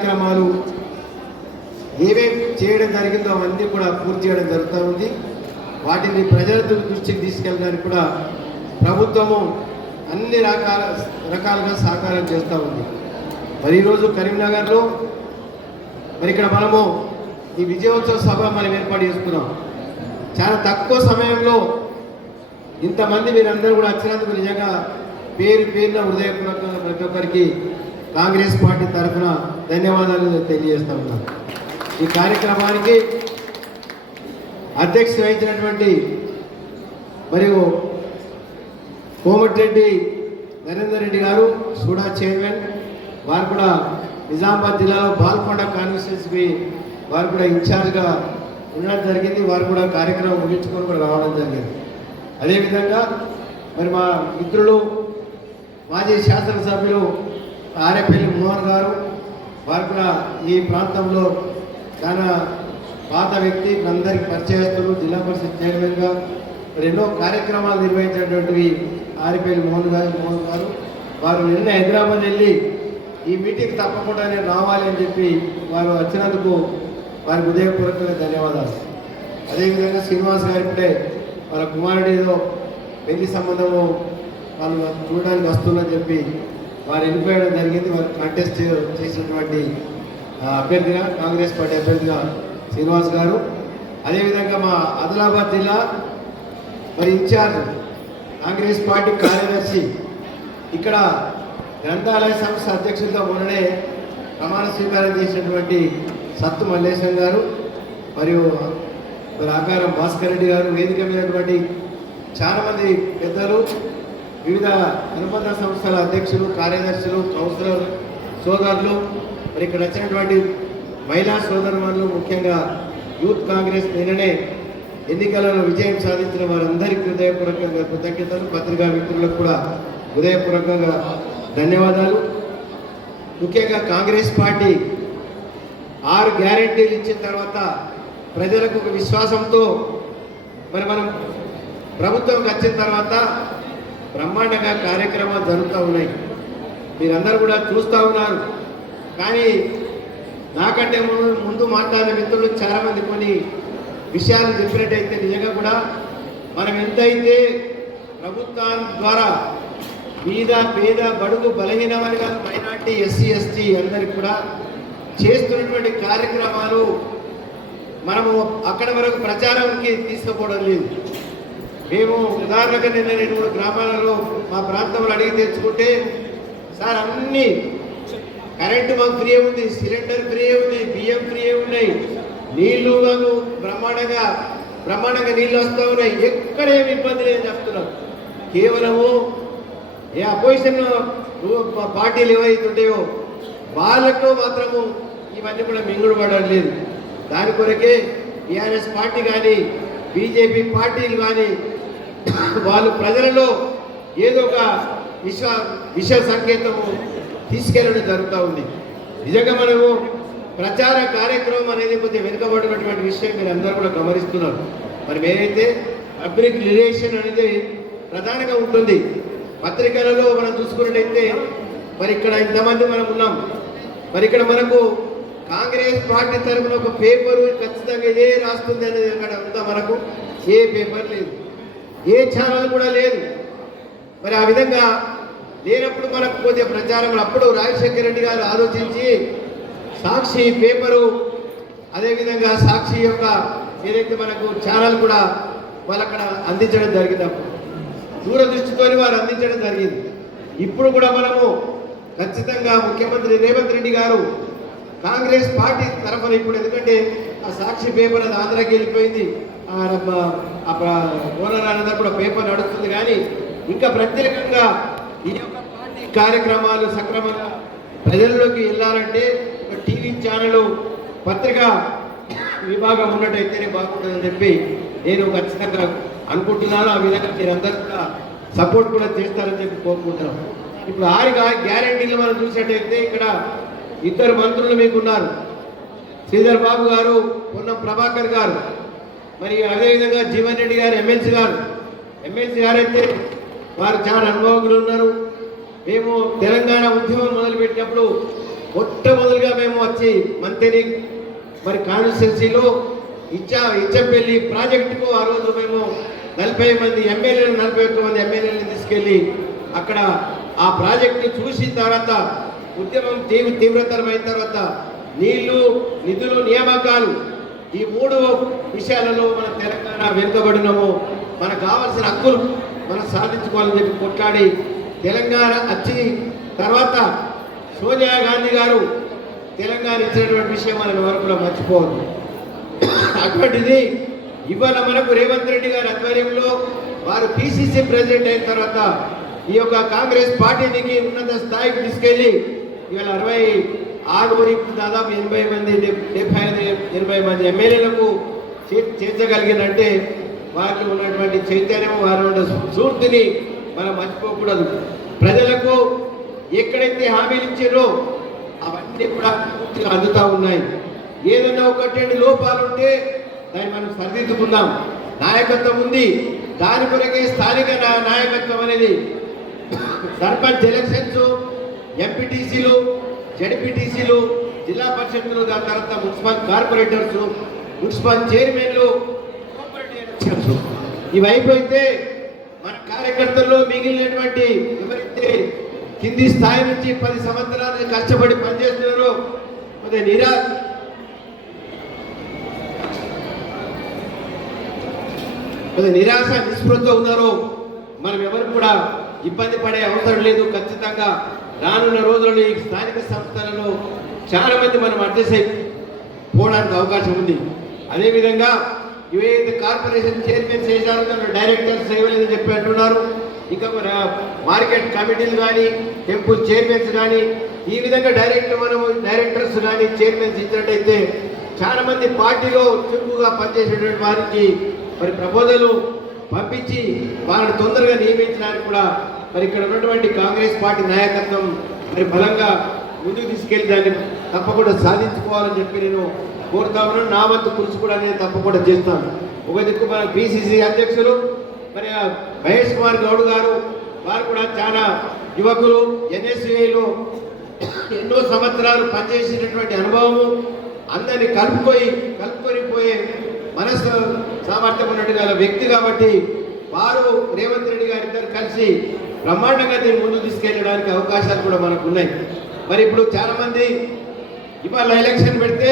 కార్యక్రమాలు ఏమేమి చేయడం జరిగిందో అవన్నీ కూడా పూర్తి చేయడం జరుగుతూ ఉంది. వాటిని ప్రజల దృష్టికి తీసుకెళ్ళడానికి కూడా ప్రభుత్వము అన్ని రకాలుగా సహకారం చేస్తూ ఉంది. మరి ఈరోజు కరీంనగర్లో మరి ఇక్కడ మనము ఈ విజయోత్సవ సభ మనం ఏర్పాటు చేసుకున్నాం. చాలా తక్కువ సమయంలో ఇంతమంది మీరందరూ కూడా వచ్చినందుకు నిజంగా పేరున హృదయపూర్వకంగా ప్రతి ఒక్కరికి కాంగ్రెస్ పార్టీ తరఫున ధన్యవాదాలు తెలియజేస్తా ఉన్నాను. ఈ కార్యక్రమానికి అధ్యక్షత వహించినటువంటి మరియు కోమటిరెడ్డి నరేందర్ రెడ్డి గారు సూడా చైర్మన్, వారు కూడా నిజామాబాద్ జిల్లాలో బాల్కొండ కాన్స్టిట్యున్సీకి వారు కూడా ఇన్ఛార్జ్గా ఉండడం జరిగింది. వారు కూడా కార్యక్రమం ముగించుకొని కూడా రావడం జరిగింది. అదేవిధంగా మరి మా మిత్రులు మాజీ శాసనసభ్యులు ఆరేపల్లి మోహన్ గారు, వారు కూడా ఈ ప్రాంతంలో చాలా పాత వ్యక్తి, అందరికీ పరిచయస్తులు, జిల్లా పరిషత్ చైర్మన్గా మరి ఎన్నో కార్యక్రమాలు నిర్వహించినటువంటి ఆరేపల్లి మోహన్ గారు వారు నిన్న హైదరాబాద్ వెళ్ళి ఈ మీటింగ్ తప్పకుండా నేను రావాలి అని చెప్పి వారు వచ్చినందుకు వారికి హృదయపూర్వకంగా ధన్యవాదాలు. అదేవిధంగా శ్రీనివాస్ గారు ఇప్పుడే వాళ్ళ కుమారుడు ఏదో పెళ్లి సంబంధము వాళ్ళు చూడడానికి వస్తుందని చెప్పి వారు వెళ్ళిపోయడం జరిగింది. వారు కంటెస్ట్ చేసినటువంటి అభ్యర్థిగా కాంగ్రెస్ పార్టీ అభ్యర్థిగా శ్రీనివాస్ గారు, అదేవిధంగా మా ఆదిలాబాద్ జిల్లా మరి ఇన్ఛార్జ్ కాంగ్రెస్ పార్టీ కార్యదర్శి, ఇక్కడ గ్రంథాలయ సంస్థ అధ్యక్షుడిగా మొన్ననే ప్రమాణ స్వీకారం చేసినటువంటి సత్తు మల్లేశం గారు, మరియు ఆకారం భాస్కర్ రెడ్డి గారు, వేదిక మీదటువంటి చాలామంది పెద్దలు, వివిధ అనుబంధ సంస్థల అధ్యక్షులు, కార్యదర్శులు, కౌన్సిలర్ సోదరులు, మరి ఇక్కడ వచ్చినటువంటి మహిళా సోదరులు, ముఖ్యంగా యూత్ కాంగ్రెస్ నిన్ననే ఎన్నికలలో విజయం సాధించిన వారందరికీ హృదయపూర్వకంగా కృతజ్ఞతలు. పత్రికా మిత్రులకు కూడా హృదయపూర్వకంగా ధన్యవాదాలు. ముఖ్యంగా కాంగ్రెస్ పార్టీ 6 గ్యారెంటీలు ఇచ్చిన తర్వాత ప్రజలకు ఒక విశ్వాసంతో మరి మనం ప్రభుత్వంకి వచ్చిన తర్వాత బ్రహ్మాండంగా కార్యక్రమాలు జరుగుతూ ఉన్నాయి. మీరందరూ కూడా చూస్తూ ఉన్నారు. కానీ నాకంటే ముందు మాట్లాడిన మిత్రులు చాలామంది కొన్ని విషయాలు చెప్పినట్టయితే నిజంగా కూడా మనం ఎంతైతే ప్రభుత్వం ద్వారా మీద పేద బడుగు బలహీన వర్గాల మైనార్టీ ఎస్సీ ఎస్టీ అందరికి కూడా చేస్తున్నటువంటి కార్యక్రమాలు మనము అక్కడ వరకు ప్రచారానికి తీసుకుపోవడం లేదు. మేము ఉదాహరణగా నిన్న 2-3 గ్రామాలలో మా ప్రాంతంలో అడిగి తెచ్చుకుంటే సార్ అన్ని కరెంటు మాకు ఫ్రీ ఉంది, సిలిండర్ ఫ్రీ ఉంది, బియ్యం ఫ్రీ ఉన్నాయి, నీళ్లు మాకు బ్రహ్మాండంగా నీళ్ళు వస్తూ ఉన్నాయి, ఎక్కడేమి ఇబ్బంది లేదని చెప్తున్నాం. కేవలము ఏ అపోజిషన్ పార్టీలు ఏవైతుంటాయో వాళ్ళతో మాత్రము ఇవన్నీ కూడా మింగుడు పడడం లేదు. దాని కొరకే టీఆర్ఎస్ పార్టీ కానీ బీజేపీ పార్టీలు కానీ వాళ్ళు ప్రజలలో ఏదో ఒక విష సంకేతము తీసుకెళ్ళడం జరుగుతూ ఉంది. నిజంగా మనము ప్రచార కార్యక్రమం అనేది కొద్దిగా వెనుకబడినటువంటి విషయం మీరు అందరూ కూడా గమనిస్తున్నారు. మరి ఏదైతే పబ్లిక్ రిలేషన్ అనేది ప్రధానంగా ఉంటుంది. పత్రికలలో మనం చూసుకున్నట్టయితే మరి ఇక్కడ ఇంతమంది మనం ఉన్నాం. మరి ఇక్కడ మనకు కాంగ్రెస్ పార్టీ తరఫున ఒక పేపరు ఖచ్చితంగా ఇదే రాస్తుంది అనేది ఇక్కడ ఉందా? మనకు ఏ పేపర్ లేదు, ఏ ఛానల్ కూడా లేదు. మరి ఆ విధంగా లేనప్పుడు మనకు కొద్దిగా ప్రచారం అప్పుడు రాజశేఖర రెడ్డి గారు ఆలోచించి సాక్షి పేపరు, అదేవిధంగా సాక్షి యొక్క ఏదైతే మనకు ఛానల్ కూడా వాళ్ళు అక్కడ అందించడం జరిగింది. అప్పుడు దూరదృష్టితో వారు అందించడం జరిగింది. ఇప్పుడు కూడా మనము ఖచ్చితంగా ముఖ్యమంత్రి రేవంత్ రెడ్డి గారు కాంగ్రెస్ పార్టీ తరఫున ఇప్పుడు, ఎందుకంటే ఆ సాక్షి పేపర్ అది ఆంధ్రాకి వెళ్ళిపోయింది, ఓనర్ కూడా పేపర్ నడుస్తుంది, కానీ ఇంకా ప్రత్యేకంగా ఈ యొక్క పార్టీ కార్యక్రమాలు సక్రమంగా ప్రజల్లోకి వెళ్ళాలంటే ఒక టీవీ ఛానల్, పత్రికా విభాగం ఉన్నట్టయితేనే బాగుంటుందని చెప్పి నేను ఖచ్చితంగా అనుకుంటున్నాను. ఆ విధంగా మీరందరూ కూడా సపోర్ట్ కూడా చేస్తారని చెప్పి కోరుకుంటున్నాం. ఇప్పుడు 6 గ్యారెంటీలు మనం చూసినట్టయితే ఇక్కడ 2 మంత్రులు మీకున్నారు, శ్రీధర్ బాబు గారు, పొన్నం ప్రభాకర్ గారు, మరి అదేవిధంగా జీవన్ రెడ్డి గారు ఎమ్మెల్సీ గారు అయితే వారు చాలా అనుభవజ్ఞులు ఉన్నారు. మేము తెలంగాణ ఉద్యమం మొదలుపెట్టినప్పుడు మొట్టమొదలుగా మేము వచ్చి మంత్రి మరి కాన్స్టిట్యున్సీలో ఇచ్చంపల్లి ప్రాజెక్టుకు ఆ రోజు మేము 40 మంది ఎమ్మెల్యేలు 41 మంది ఎమ్మెల్యేలను తీసుకెళ్ళి అక్కడ ఆ ప్రాజెక్టు చూసిన తర్వాత ఉద్యమం తీవ్రతరమైన తర్వాత నీళ్లు, నిధులు, నియామకాలు ఈ 3 విషయాలలో మన తెలంగాణ వెనుకబడినము. మనకు కావాల్సిన హక్కులు మనం సాధించుకోవాలని చెప్పి కొట్లాడి తెలంగాణ వచ్చి తర్వాత సోనియా గాంధీ గారు తెలంగాణ ఇచ్చినటువంటి విషయం మనం ఎవరు కూడా మర్చిపోవద్దు. అటువంటిది ఇవాళ మనకు రేవంత్ రెడ్డి గారి ఆధ్వర్యంలో వారు పిసిసి ప్రెసిడెంట్ అయిన తర్వాత ఈ యొక్క కాంగ్రెస్ పార్టీకి ఉన్నత స్థాయికి తీసుకెళ్లి ఇవాళ 66 దాదాపు 80 మంది 75-80 మంది ఎమ్మెల్యేలకు చేర్చగలిగినంటే వారిలో ఉన్నటువంటి చైతన్యం, వారి ఉన్న స్ఫూర్తిని మనం మర్చిపోకూడదు. ప్రజలకు ఎక్కడైతే హామీలు ఇచ్చారో అవన్నీ కూడా పూర్తిగా అందుతూ ఉన్నాయి. ఏదైనా ఒకటి లోపాలు ఉంటే దాన్ని మనం సరిదిద్దుకుందాం. నాయకత్వం ఉంది, దాని కొరకే స్థానిక నాయకత్వం అనేది సర్పంచ్ ఎలక్షన్స్, ఎంపీటీసీలు, జడ్పీటీసీలు, జిల్లా పరిషత్తులు, దాని తర్వాత మున్సిపల్ కార్పొరేటర్స్, మున్సిపల్ చైర్మన్లు, కోఆపరేటివ్ ఎలక్షన్స్ ఇవి అయిపోతే మన కార్యకర్తల్లో మిగిలినటువంటి ఎవరైతే కింది స్థాయి నుంచి 10 సంవత్సరాలు కష్టపడి పనిచేస్తున్నారో నిరాశ నిస్పృహతో ఉన్నారో మనం ఎవరు కూడా ఇబ్బంది పడే అవసరం లేదు. ఖచ్చితంగా రానున్న రోజుల్లో ఈ స్థానిక సంస్థలలో చాలా మంది మనం అడ్జస్ట్ అయిపోవడానికి అవకాశం ఉంది. అదేవిధంగా ఏవైతే కార్పొరేషన్ చైర్మన్స్ చేశారో దాంట్లో డైరెక్టర్స్ చేయలేదని చెప్పి అంటున్నారు. ఇక మార్కెట్ కమిటీలు కానీ, టెంపుల్ చైర్మన్స్ కానీ, ఈ విధంగా డైరెక్టర్స్ కానీ చైర్మన్స్ ఇచ్చినట్టయితే చాలా మంది పార్టీలో చురుకుగా పనిచేసేటువంటి వారికి మరి ప్రపోజల్ పంపించి వారిని తొందరగా నియమించడానికి కూడా మరి ఇక్కడ ఉన్నటువంటి కాంగ్రెస్ పార్టీ నాయకత్వం మరి బలంగా ముందుకు తీసుకెళ్లి దాన్ని తప్పకుండా సాధించుకోవాలని చెప్పి నేను కోరుతా ఉన్నాను. నా వంతు కృషి కూడా నేను తప్పకుండా చేస్తాను. ఒక దిక్కు మన పిసిసి అధ్యక్షులు మరి మహేష్ కుమార్ గౌడ్ గారు, వారు కూడా చాలా యువకులు, ఎన్ఎస్యులో ఎన్నో సంవత్సరాలు పనిచేసినటువంటి అనుభవము, అందరినీ కలుపుకొని పోయే మనసు సామర్థ్యం ఉన్నట్టుగా వ్యక్తి కాబట్టి వారు రేవంత్ రెడ్డి గారి ఇద్దరు కలిసి బ్రహ్మాండంగా దీన్ని ముందుకు తీసుకెళ్ళడానికి అవకాశాలు కూడా మనకు ఉన్నాయి. మరి ఇప్పుడు చాలా మంది ఇవాళ ఎలక్షన్ పెడితే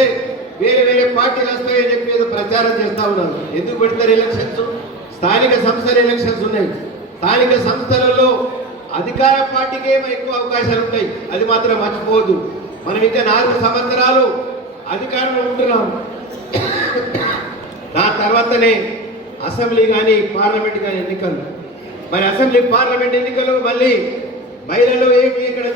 వేరే పార్టీలు వస్తాయని చెప్పి ఏదో ప్రచారం చేస్తూ ఉన్నారు. ఎందుకు పెడతారు ఎలక్షన్స్? స్థానిక సంస్థల ఎలక్షన్స్ ఉన్నాయి. స్థానిక సంస్థలలో అధికార పార్టీకే ఎక్కువ అవకాశాలు ఉంటాయి. అది మాత్రం మర్చిపోవద్దు. మనం ఇంకా 4 సంవత్సరాలు అధికారంలో ఉంటున్నాం. దాని తర్వాతనే అసెంబ్లీ కానీ పార్లమెంట్ కానీ ఎన్నికలు. మరి అసెంబ్లీ పార్లమెంట్ ఎన్నికలు మళ్ళీ మహిళలు ఏమి ఇక్కడ